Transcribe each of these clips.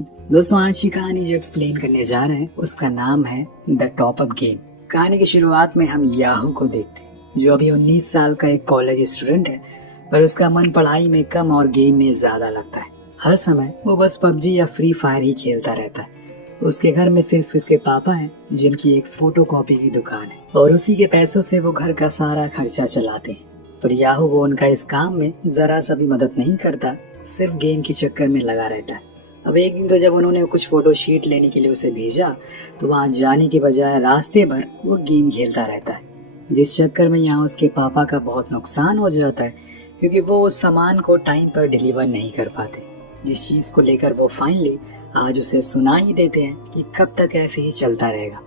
दोस्तों, आज की कहानी जो एक्सप्लेन करने जा रहे हैं उसका नाम है द टॉप अप गेम। कहानी की शुरुआत में हम याहू को देखते हैं, जो अभी 19 साल का एक कॉलेज स्टूडेंट है, पर उसका मन पढ़ाई में कम और गेम में ज्यादा लगता है। हर समय वो बस पबजी या फ्री फायर ही खेलता रहता है। उसके घर में सिर्फ उसके पापा हैं, जिनकी एक फोटो कॉपी की दुकान है, और उसी के पैसों से वो घर का सारा खर्चा चलाते हैं। पर याहू वो उनका इस काम में जरा सा भी मदद नहीं करता, सिर्फ गेम के चक्कर में लगा रहता है। अब एक दिन तो जब उन्होंने कुछ फोटो शीट लेने के लिए उसे भेजा, तो वहां जाने के बजाय रास्ते भर वो गेम खेलता रहता है, जिस चक्कर में यहाँ उसके पापा का बहुत नुकसान हो जाता है, क्योंकि वो उस सामान को टाइम पर डिलीवर नहीं कर पाते। जिस चीज को लेकर वो फाइनली आज उसे सुना ही देते हैं कि कब तक ऐसे ही चलता रहेगा,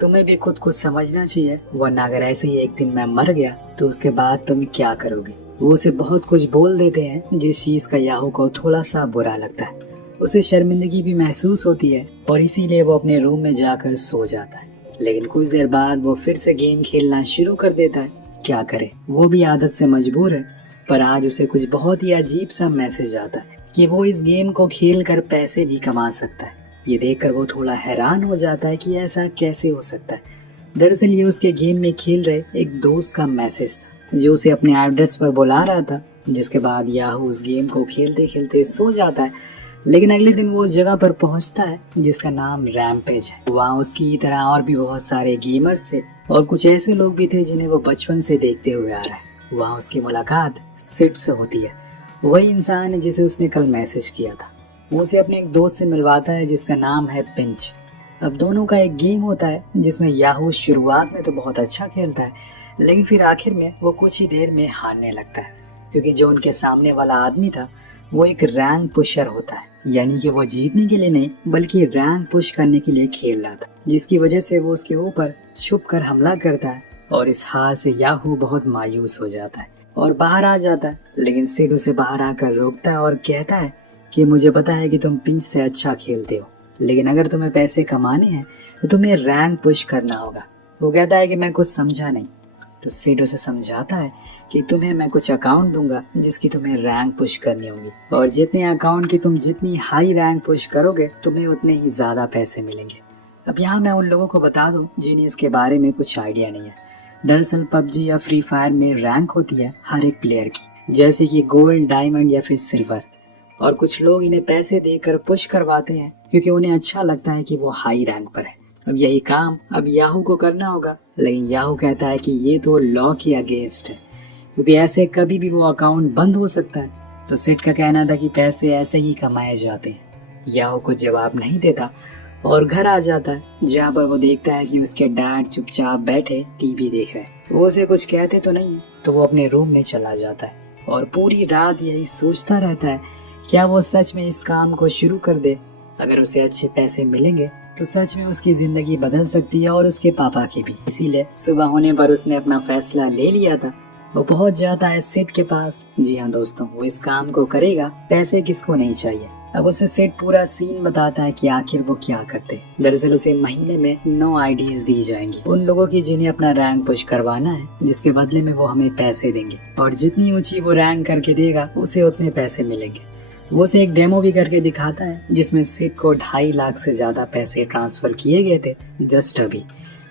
तुम्हें भी खुद को समझना चाहिए, वरना अगर ऐसे ही एक दिन मैं मर गया तो उसके बाद तुम क्या करोगे। वो उसे बहुत कुछ बोल देते हैं, जिस चीज का याहू को थोड़ा सा बुरा लगता है। उसे शर्मिंदगी भी महसूस होती है और इसीलिए वो अपने रूम में जाकर सो जाता है। लेकिन कुछ देर बाद वो फिर से गेम खेलना शुरू कर देता है। क्या करे, वो भी आदत से मजबूर है। पर आज उसे कुछ बहुत ही अजीब सा मैसेज आता है कि वो इस गेम को खेल कर पैसे भी कमा सकता है। ये देखकर वो थोड़ा हैरान हो जाता है कि ऐसा कैसे हो सकता है। दरअसल ये उसके गेम में खेल रहे एक दोस्त का मैसेज था, जो उसे अपने एड्रेस पर बुला रहा था। जिसके बाद याहू उस गेम को खेलते खेलते सो जाता है। लेकिन अगले दिन वो उस जगह पर पहुंचता है जिसका नाम रैम्पेज है। वहाँ उसकी तरह और भी बहुत सारे गेमर्स थे, और कुछ ऐसे लोग भी थे जिन्हें वो बचपन से देखते हुए आ रहा है। वहाँ उसकी मुलाकात सिड से होती है, वही इंसान है जिसे उसने कल मैसेज किया था। वो उसे अपने एक दोस्त से मिलवाता है जिसका नाम है पिंच। अब दोनों का एक गेम होता है जिसमें याहू शुरुआत में तो बहुत अच्छा खेलता है, लेकिन फिर आखिर में वो कुछ ही देर में हारने लगता है, क्योंकि जो उनके सामने वाला आदमी था वो एक रैंक पुशर होता है। यानी कि वो जीतने के लिए नहीं, बल्कि रैंक पुश करने के लिए खेल रहा था, जिसकी वजह से वो उसके ऊपर छुप कर हमला करता है। और इस हार से याहू बहुत मायूस हो जाता है और बाहर आ जाता है। लेकिन सिड उसे बाहर आकर रोकता है और कहता है कि मुझे पता है कि तुम पिंच से अच्छा खेलते हो, लेकिन अगर तुम्हें पैसे कमाने हैं तो तुम्हें रैंक पुश करना होगा। वो कहता है कि मैं कुछ समझा नहीं। तो सिड उसे समझाता है कि तुम्हें मैं कुछ अकाउंट दूंगा जिसकी तुम्हें रैंक पुश करनी होगी, और जितने अकाउंट की तुम जितनी हाई रैंक पुश करोगे तुम्हें उतने ही ज्यादा पैसे मिलेंगे। अब यहाँ मैं उन लोगों को बता दूं जिन्हें इसके बारे में कुछ आइडिया नहीं है। दरअसल पबजी या फ्री फायर में रैंक होती है हर एक प्लेयर की, जैसे कि गोल्ड, डायमंड या फिर सिल्वर। और कुछ लोग इन्हें पैसे देकर पुश करवाते हैं क्योंकि उन्हें अच्छा लगता है कि वो हाई रैंक पर है। अब यही काम अब याहू को करना होगा, लेकिन याहू कहता है कि ये तो लॉ के अगेंस्ट है, क्योंकि ऐसे कभी भी वो अकाउंट बंद हो सकता है। तो सिड का कहना था कि पैसे ऐसे ही कमाए जाते हैं। याहू को जवाब नहीं देता और घर आ जाता है, जहाँ पर वो देखता है कि उसके डैड चुपचाप बैठे टीवी देख रहे हैं। वो उसे कुछ कहते तो नहीं, तो वो अपने रूम में चला जाता है और पूरी रात यही सोचता रहता है, क्या वो सच में इस काम को शुरू कर दे। अगर उसे अच्छे पैसे मिलेंगे तो सच में उसकी जिंदगी बदल सकती है, और उसके पापा की भी। इसीलिए सुबह होने पर उसने अपना फैसला ले लिया था। वो पहुंच जाता है सिड के पास। जी हाँ दोस्तों, वो इस काम को करेगा, पैसे किसको नहीं चाहिए। अब उसे सिड पूरा सीन बताता है कि आखिर वो क्या करते। दरअसल उसे महीने में 9 आईडीज दी जाएंगी, उन लोगों की जिन्हें अपना रैंक पुश करवाना है, जिसके बदले में वो हमें पैसे देंगे, और जितनी ऊंची वो रैंक करके देगा उसे उतने पैसे मिलेंगे। वो उसे एक डेमो भी करके दिखाता है जिसमें सिड को 2.5 लाख से ज्यादा पैसे ट्रांसफर किए गए थे जस्ट अभी,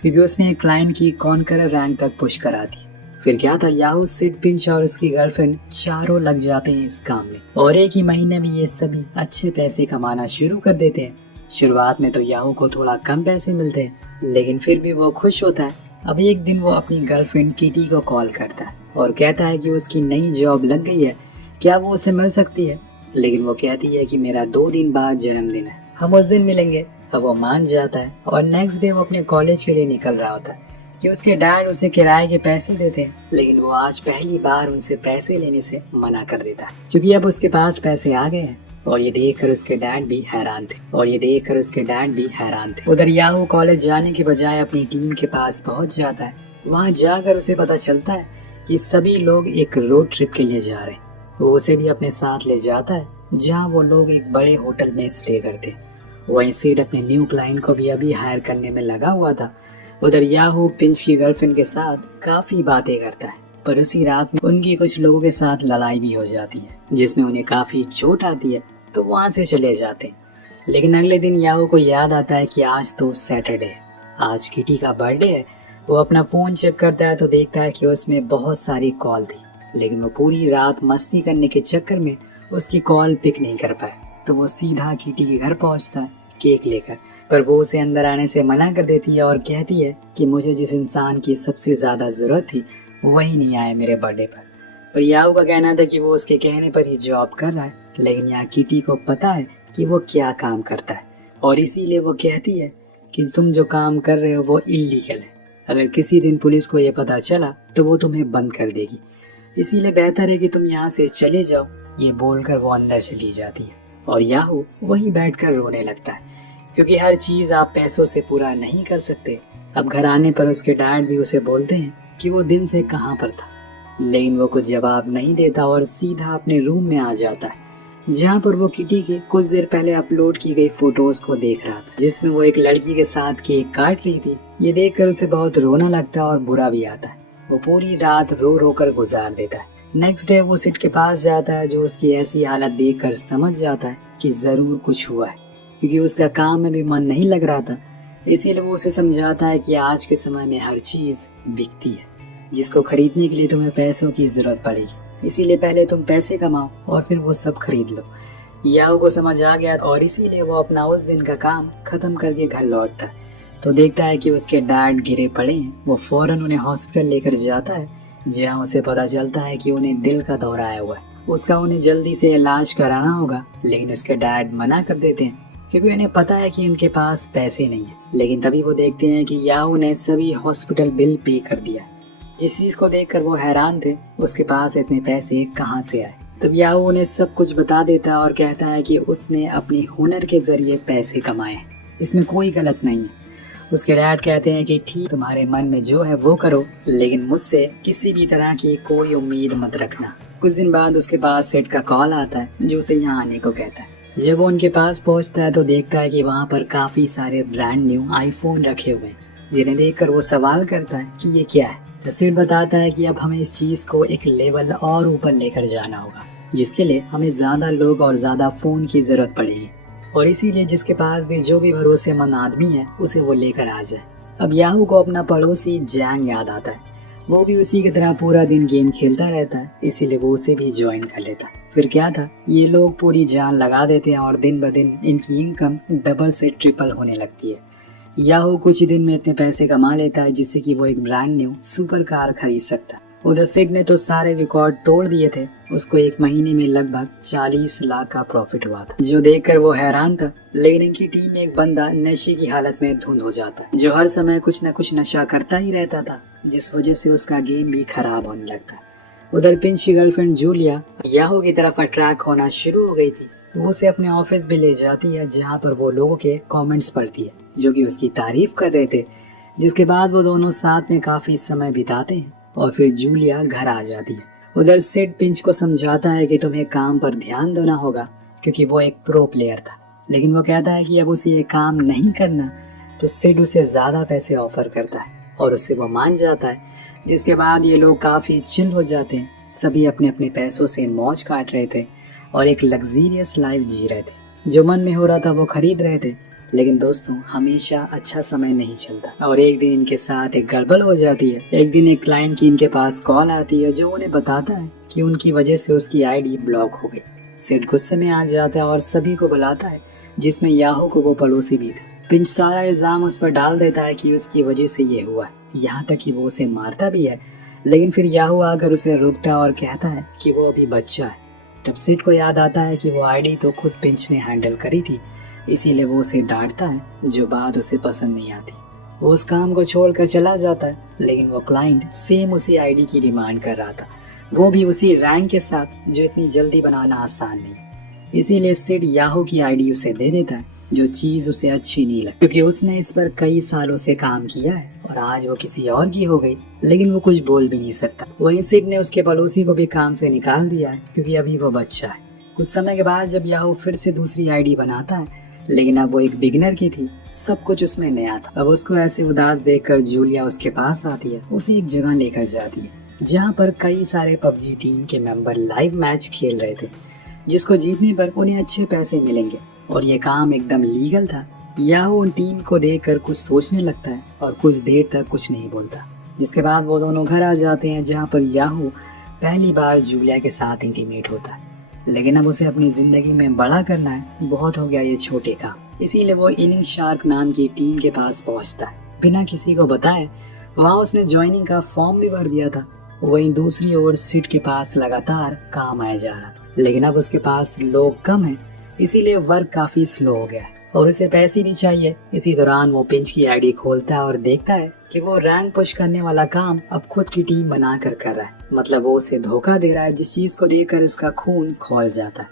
क्योंकि उसने एक क्लाइंट की कॉन्करर रैंक तक पुश करा दी। फिर क्या था, याहू, सिड, पिंच और उसकी गर्लफ्रेंड चारों लग जाते हैं इस काम में, और एक ही महीने में ये सभी अच्छे पैसे कमाना शुरू कर देते हैं। शुरुआत में तो याहू को थोड़ा कम पैसे मिलते हैं, लेकिन फिर भी वो खुश होता है। अब एक दिन वो अपनी गर्लफ्रेंड किटी को कॉल करता है और कहता है कि उसकी नई जॉब लग गई है, क्या वो उसे मिल सकती है। लेकिन वो कहती है कि मेरा 2 दिन बाद जन्मदिन है, हम उस दिन मिलेंगे। अब वो मान जाता है और नेक्स्ट डे वो अपने कॉलेज के लिए निकल रहा होता है कि उसके डैड उसे किराए के पैसे देते हैं। लेकिन वो आज पहली बार उनसे पैसे लेने से मना कर देता है, क्योंकि अब उसके पास पैसे आ गए हैं। और ये देखकर उसके डैड भी हैरान थे। उधर याहू कॉलेज जाने के बजाय अपनी टीम के पास पहुंच जाता है। वहाँ जाकर उसे पता चलता है कि सभी लोग एक रोड ट्रिप के लिए जा रहे हैं। वो उसे भी अपने साथ ले जाता है, जहाँ वो लोग एक बड़े होटल में स्टे करते। वहीं सिड अपने न्यू क्लाइंट को भी अभी हायर करने में लगा हुआ था। उधर याहू पिंच की गर्लफ्रेंड के साथ काफी बातें करता है, पर उसी रात में उनकी कुछ लोगों के साथ लड़ाई भी हो जाती है, जिसमें उन्हें काफी चोट आती है। तो वहाँ से चले जाते हैं। लेकिन अगले दिन याहू को याद आता है कि आज तो सैटरडे है, आज किटी का बर्थडे है। वो अपना फोन चेक करता है तो देखता है कि उसमें बहुत सारी कॉल थी, लेकिन वो पूरी रात मस्ती करने के चक्कर में उसकी कॉल पिक नहीं कर पाया। तो वो सीधा किटी के घर पहुंचता है केक लेकर, पर वो उसे अंदर आने से मना कर देती है और कहती है कि मुझे जिस इंसान की सबसे ज्यादा जरूरत थी वही नहीं आया मेरे बर्थडे पर याहू का कहना था कि वो उसके कहने पर ही जॉब कर रहा है, लेकिन यहाँ किटी को पता है कि वो क्या काम करता है और इसीलिए वो कहती है कि तुम जो काम कर रहे हो वो इलीगल है। अगर किसी दिन पुलिस को ये पता चला तो वो तुम्हें बंद कर देगी, इसीलिए बेहतर है कि तुम यहाँ से चले जाओ। ये बोलकर वो अंदर चली जाती है और याहू वहीं बैठकर रोने लगता है, क्योंकि हर चीज आप पैसों से पूरा नहीं कर सकते। अब घर आने पर उसके डैड भी उसे बोलते हैं कि वो दिन से कहाँ पर था, लेकिन वो कुछ जवाब नहीं देता और सीधा अपने रूम में आ जाता है, जहाँ पर वो किटी के कुछ देर पहले अपलोड की गई फोटोज को देख रहा था, जिसमें वो एक लड़की के साथ केक काट रही थी। ये देखकर उसे बहुत रोना लगता है और बुरा भी आता है। वो पूरी रात रो रो कर गुजार देता है। नेक्स्ट डे वो सिड के पास जाता है, जो उसकी ऐसी हालत देखकर समझ जाता है कि जरूर कुछ हुआ है, क्योंकि उसका काम में भी मन नहीं लग रहा था। इसीलिए वो उसे समझाता है कि आज के समय में हर चीज बिकती है, जिसको खरीदने के लिए तुम्हें पैसों की जरूरत पड़ेगी, इसीलिए पहले तुम पैसे कमाओ और फिर वो सब खरीद लो। याहू को समझ आ गया और इसीलिए वो अपना उस दिन का काम खत्म करके घर लौटता है तो देखता है कि उसके डैड गिरे पड़े हैं। वो फौरन उन्हें हॉस्पिटल लेकर जाता है, जहाँ उसे पता चलता है कि उन्हें दिल का दौरा आया हुआ है, उसका उन्हें जल्दी से इलाज कराना होगा। लेकिन उसके डैड मना कर देते हैं क्योंकि उन्हें पता है कि उनके पास पैसे नहीं है। लेकिन तभी वो देखते हैं कि याहू ने सभी हॉस्पिटल बिल पे कर दिया, जिस चीज को देखकर वो हैरान थे, उसके पास इतने पैसे कहाँ से आए। तब याहू उन्हें सब कुछ बता देता है और कहता है कि उसने अपनी हुनर के जरिए पैसे कमाए, इसमें कोई गलत नहीं है। उसके डैड कहते हैं कि ठीक, तुम्हारे मन में जो है वो करो, लेकिन मुझसे किसी भी तरह की कोई उम्मीद मत रखना। कुछ दिन बाद उसके पास सेठ का कॉल आता है, जो उसे यहाँ आने को कहता है। जब वो उनके पास पहुँचता है तो देखता है कि वहाँ पर काफी सारे ब्रांड न्यू आईफोन रखे हुए हैं, जिन्हें देखकर वो सवाल करता है कि ये क्या है। तो सेठ बताता है कि अब हमें इस चीज को एक लेवल और ऊपर लेकर जाना होगा, जिसके लिए हमें ज्यादा लोग और ज्यादा फोन की जरूरत पड़ेगी, और इसीलिए जिसके पास भी जो भी भरोसेमंद आदमी है उसे वो लेकर आ जाए। अब याहू को अपना पड़ोसी जैंग याद आता है। वो भी उसी की तरह पूरा दिन गेम खेलता रहता है, इसीलिए वो उसे भी ज्वाइन कर लेता है। फिर क्या था, ये लोग पूरी जान लगा देते हैं और दिन ब दिन इनकी इनकम डबल से ट्रिपल होने लगती है। याहू कुछ ही दिन में इतने पैसे कमा लेता है जिससे कि वो एक ब्रांड न्यू सुपर कार खरीद सकता है। उधर सिड ने तो सारे रिकॉर्ड तोड़ दिए थे, उसको एक महीने में लगभग 40 लाख का प्रॉफिट हुआ था, जो देखकर वो हैरान था। लेकिन इनकी टीम में एक बंदा नशे की हालत में धुंध हो जाता, जो हर समय कुछ न कुछ नशा करता ही रहता था, जिस वजह से उसका गेम भी खराब होने लगता। उधर पिंच की गर्लफ्रेंड जूलिया याहू की तरफ अट्रैक्ट होना शुरू हो गई थी। वो उसे अपने ऑफिस भी ले जाती है, जहाँ पर वो लोगों के कमेंट्स पढ़ती है जो कि उसकी तारीफ कर रहे थे, जिसके बाद वो दोनों साथ में काफी समय बिताते हैं और फिर जूलिया घर आ जाती है। उधर सिड पिंच को समझाता है कि तुम्हें काम पर ध्यान देना होगा, क्योंकि वो एक प्रो प्लेयर था। लेकिन वो कहता है कि अब उसे ये काम नहीं करना, तो सिड उसे ज्यादा पैसे ऑफर करता है और उससे वो मान जाता है, जिसके बाद ये लोग काफी चिल हो जाते हैं। सभी अपने अपने पैसों से मौज काट रहे थे और एक लग्जीरियस लाइफ जी रहे थे। जो मन में हो रहा था वो खरीद रहे थे। लेकिन दोस्तों, हमेशा अच्छा समय नहीं चलता और एक दिन इनके साथ एक गड़बड़ हो जाती है। एक दिन एक क्लाइंट की इनके पास कॉल आती है, जो उन्हें बताता है कि उनकी वजह से उसकी आईडी ब्लॉक हो गई। सिड गुस्से में आ जाता है और सभी को बुलाता है, जिसमें याहू को वो पड़ोसी भी था। पिंच सारा इल्जाम उस पर डाल देता है कि उसकी वजह से ये हुआ है, यहाँ तक कि वो उसे मारता भी है। लेकिन फिर याहू आकर उसे रोकता और कहता है कि वो अभी बच्चा है। तब सिड को याद आता है कि वो आईडी तो खुद पिंच ने हैंडल करी थी, इसीलिए वो उसे डांटता है, जो बात उसे पसंद नहीं आती। वो उस काम को छोड़कर चला जाता है, लेकिन वो क्लाइंट सेम उसी आईडी की डिमांड कर रहा था, वो भी उसी रैंक के साथ, जो इतनी जल्दी बनाना आसान नहीं। इसीलिए सिड याहू की आईडी उसे दे देता है, जो चीज उसे अच्छी नहीं लगती, क्योंकि उसने इस पर कई सालों से काम किया है और आज वो किसी और की हो गई। लेकिन वो कुछ बोल भी नहीं सकता। वहीं सिड ने उसके पड़ोसी को भी काम से निकाल दिया है, क्योंकि अभी वो बच्चा है। कुछ समय के बाद जब याहू फिर से दूसरी आईडी बनाता है, लेकिन अब वो एक बिगिनर की थी, सब कुछ उसमें नया था। अब उसको ऐसे उदास देखकर जूलिया उसके पास आती है, उसे एक जगह लेकर जाती है, जहाँ पर कई सारे पबजी टीम के मेंबर लाइव मैच खेल रहे थे, जिसको जीतने पर उन्हें अच्छे पैसे मिलेंगे और ये काम एकदम लीगल था। याहू उन टीम को देखकर कुछ सोचने लगता है और कुछ देर तक कुछ नहीं बोलता, जिसके बाद वो दोनों घर आ जाते हैं, जहाँ पर याहू पहली बार जूलिया के साथ इंटीमेट होता है। लेकिन अब उसे अपनी जिंदगी में बड़ा करना है, बहुत हो गया ये छोटे काम। इसीलिए वो इनिंग शार्क नाम की टीम के पास पहुंचता है बिना किसी को बताए। वहाँ उसने ज्वाइनिंग का फॉर्म भी भर दिया था। वहीं दूसरी ओर सिड के पास लगातार काम आया जा रहा था, लेकिन अब उसके पास लोग कम हैं, इसीलिए वर्क काफी स्लो हो गया है और उसे पैसे भी चाहिए। इसी दौरान वो पिंच की आईडी खोलता है और देखता है कि वो रैंक पुश करने वाला काम अब खुद की टीम बनाकर कर रहा है। मतलब वो उसे धोखा दे रहा है, जिस चीज को देखकर उसका खून खौल जाता है।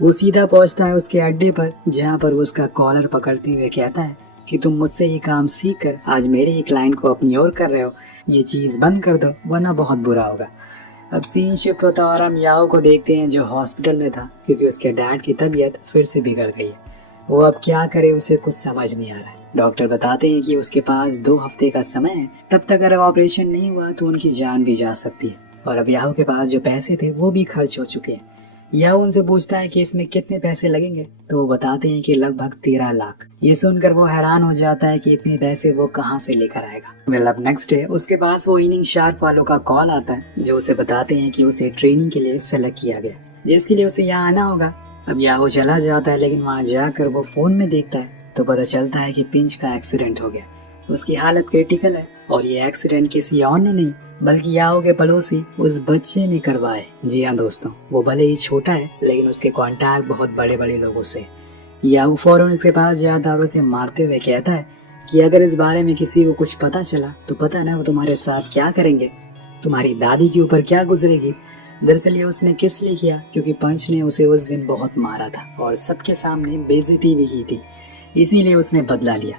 वो सीधा पहुंचता है उसके अड्डे पर, जहाँ पर वो उसका कॉलर पकड़ते हुए कहता है कि तुम मुझसे ही काम सीख कर आज मेरे ही क्लाइंट को अपनी ओर कर रहे हो, ये चीज बंद कर दो वरना बहुत बुरा होगा। अब सीन शिफ्ट होता और हम याओ को देखते हैं जो हॉस्पिटल में था, क्योंकि उसके डैड की तबीयत फिर से बिगड़ गई है। वो अब क्या करे उसे कुछ समझ नहीं आ रहा है। डॉक्टर बताते हैं कि उसके पास 2 हफ्ते का समय है, तब तक अगर ऑपरेशन नहीं हुआ तो उनकी जान भी जा सकती है। और अब याहू के पास जो पैसे थे वो भी खर्च हो चुके हैं। याहू उनसे पूछता है कि इसमें कितने पैसे लगेंगे, तो वो बताते हैं कि लगभग 13 लाख। ये सुनकर वो हैरान हो जाता है कि इतने पैसे वो कहाँ से लेकर आएगा। वेल अब नेक्स्ट डे उसके पास वो इनिंग शार्क वालों का कॉल आता है, जो उसे बताते हैं कि उसे ट्रेनिंग के लिए सेलेक्ट किया गया, जिसके लिए उसे यहाँ आना होगा। अब याहू चला जाता है, लेकिन वहाँ जाकर वो फोन में देखता है तो पता चलता है कि पिंच का एक्सीडेंट हो गया। उसकी हालत क्रिटिकल है और ये एक्सीडेंट किसी और ने नहीं बल्कि याहू के पड़ोसी उस बच्चे ने करवाए। जी हाँ दोस्तों, वो भले ही छोटा है लेकिन उसके कॉन्टैक्ट बहुत बड़े बड़े लोगों से। याहू फौरन उसके पास जाता और उसे मारते हुए कहता है कि अगर इस बारे में किसी को कुछ पता चला तो पता ना वो तुम्हारे साथ क्या करेंगे, तुम्हारी दादी के ऊपर क्या गुजरेगी। दरअसल ये उसने किस लिए किया, क्योंकि पंच ने उसे उस दिन बहुत मारा था और सबके सामने बेइज्जती भी की थी, इसीलिए उसने बदला लिया।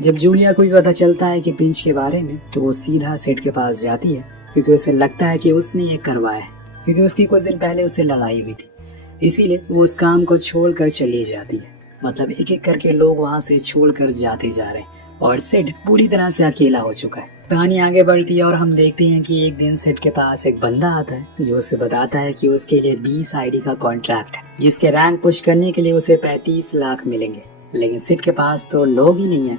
जब जूलिया को भी पता चलता है कि पिंच के बारे में, तो वो सीधा सिड के पास जाती है, क्योंकि उसे लगता है कि उसने ये करवाया है, क्योंकि उसकी कुछ दिन पहले उससे लड़ाई हुई थी। इसीलिए वो उस काम को छोड़कर चली जाती है। मतलब एक एक करके लोग वहाँ से छोड़कर जाते जा रहे हैं और सिड पूरी तरह से अकेला हो चुका है। कहानी आगे बढ़ती है और हम देखते हैं कि एक दिन सिड के पास एक बंदा आता है जो उसे बताता है कि उसके लिए 20 आईडी का कॉन्ट्रैक्ट है, जिसके रैंक पुश करने के लिए उसे 35 लाख मिलेंगे। लेकिन सिड के पास तो लोग ही नहीं है,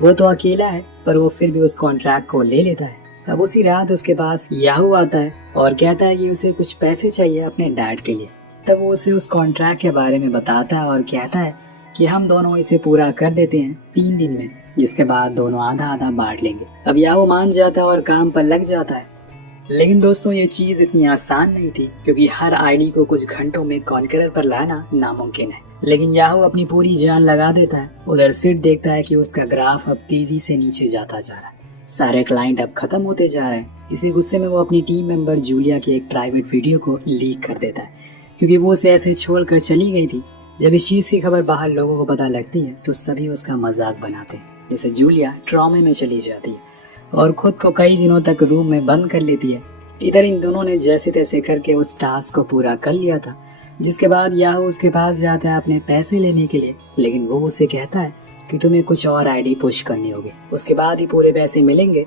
वो तो अकेला है, पर वो फिर भी उस कॉन्ट्रैक्ट को ले लेता है। अब उसी रात उसके पास याहू आता है और कहता है कि उसे कुछ पैसे चाहिए अपने डैड के लिए। तब वो उसे उस कॉन्ट्रैक्ट के बारे में बताता है और कहता है कि हम दोनों इसे पूरा कर देते हैं 3 दिन में, जिसके बाद दोनों आधा आधा बांट लेंगे। अब याहू मान जाता है और काम पर लग जाता है। लेकिन दोस्तों ये चीज इतनी आसान नहीं थी, क्योंकि हर आईडी को कुछ घंटों में कॉन्करर पर लाना नामुमकिन है। लेकिन याहू अपनी पूरी जान लगा देता है। उधर सिड देखता है कि उसका ग्राफ अब तेजी से नीचे जाता जा रहा है, सारे क्लाइंट अब खत्म होते जा रहे हैं। इसी गुस्से में वो अपनी टीम मेंबर जूलिया के एक प्राइवेट वीडियो को लीक कर देता है, क्योंकि वो उसे ऐसे छोड़कर चली गई थी। जब इस चीज की खबर बाहर लोगों को पता लगती है तो सभी उसका मजाक बनाते हैं, जिससे जूलिया ट्रॉमे में चली जाती है और खुद को कई दिनों तक रूम में बंद कर लेती है। इधर इन दोनों ने जैसे तैसे करके उस टास्क को पूरा कर लिया था, जिसके बाद याहू उसके पास जाता है अपने पैसे लेने के लिए। लेकिन वो उसे कहता है कि तुम्हें कुछ और आईडी पुश करनी होगी, उसके बाद ही पूरे पैसे मिलेंगे।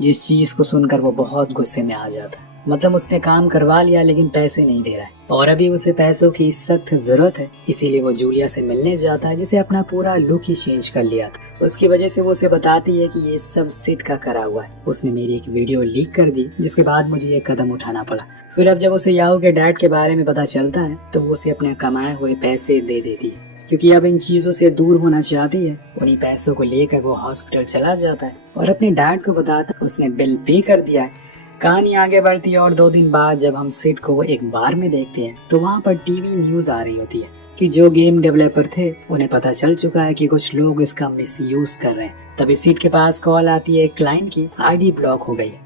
जिस चीज को सुनकर वो बहुत गुस्से में आ जाता है। मतलब उसने काम करवा लिया लेकिन पैसे नहीं दे रहा है और अभी उसे पैसों की सख्त जरूरत है। इसीलिए वो जूलिया से मिलने जाता है, जिसे अपना पूरा लुक ही चेंज कर लिया था। उसकी वजह से वो उसे बताती है कि ये सब सिड का करा हुआ है, उसने मेरी एक वीडियो लीक कर दी, जिसके बाद मुझे ये कदम उठाना पड़ा। फिर अब जब उसे याहू के डैड के बारे में पता चलता है तो वो उसे अपने कमाए हुए पैसे दे देती है, क्योंकि अब इन चीजों से दूर होना चाहती है। उन्हीं पैसों को लेकर वो हॉस्पिटल चला जाता है और अपने डैड को बताता है उसने बिल पे कर दिया है। कहानी आगे बढ़ती है और 2 दिन बाद जब हम सिड को एक बार में देखते हैं तो वहाँ पर टीवी न्यूज आ रही होती है कि जो गेम डेवलपर थे उन्हें पता चल चुका है कि कुछ लोग इसका मिसयूज कर रहे हैं। तभी सिड के पास कॉल आती है, क्लाइंट की आईडी ब्लॉक हो गई है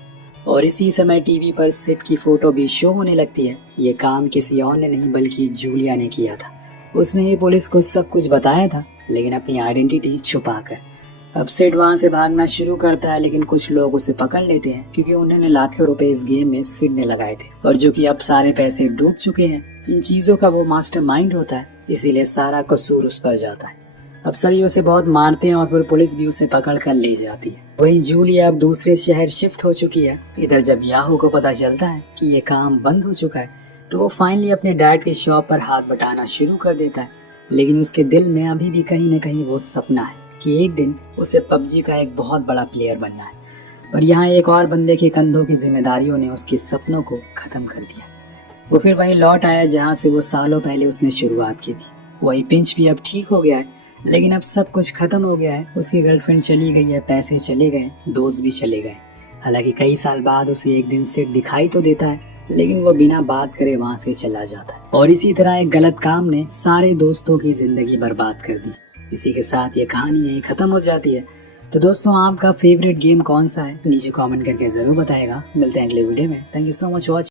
और इसी समय टीवी पर सिड की फोटो भी शो होने लगती है। ये काम किसी और ने नहीं बल्कि जूलिया ने किया था। उसने ही पुलिस को सब कुछ बताया था, लेकिन अपनी आइडेंटिटी छुपाकर। अब सिड वहाँ से भागना शुरू करता है, लेकिन कुछ लोग उसे पकड़ लेते हैं, क्योंकि उन्होंने लाखों रुपए इस गेम में सिड ने लगाए थे और जो कि अब सारे पैसे डूब चुके हैं। इन चीजों का वो मास्टरमाइंड होता है, इसीलिए सारा कसूर उस पर जाता है। अब सभी उसे बहुत मारते हैं और फिर पुलिस भी उसे पकड़ कर ले जाती है। वहीं जूलिया अब दूसरे शहर शिफ्ट हो चुकी है। इधर जब याहू को पता चलता है कि ये काम बंद हो चुका है तो वो फाइनली अपने डैड की शॉप पर हाथ बटाना शुरू कर देता है। लेकिन उसके दिल में अभी भी कहीं न कहीं वो सपना है कि एक दिन उसे पबजी का एक बहुत बड़ा प्लेयर बनना है। पर यहाँ एक और बंदे के कंधों की जिम्मेदारियों ने उसके सपनों को खत्म कर दिया। वो फिर वहीं लौट आया जहाँ से वो सालों पहले उसने शुरुआत की थी। वही पिंच भी अब ठीक हो गया है, लेकिन अब सब कुछ खत्म हो गया है। उसकी गर्लफ्रेंड चली गई है, पैसे चले गए, दोस्त भी चले गए। हालांकि कई साल बाद उसे एक दिन सेट दिखाई तो देता है, लेकिन वो बिना बात करे वहां से चला जाता है। और इसी तरह एक गलत काम ने सारे दोस्तों की जिंदगी बर्बाद कर दी। इसी के साथ ये कहानी यहीं खत्म हो जाती है। तो दोस्तों, आपका फेवरेट गेम कौन सा है नीचे कमेंट करके जरूर बताएगा। मिलते हैं अगले वीडियो में। Thank you so much watching.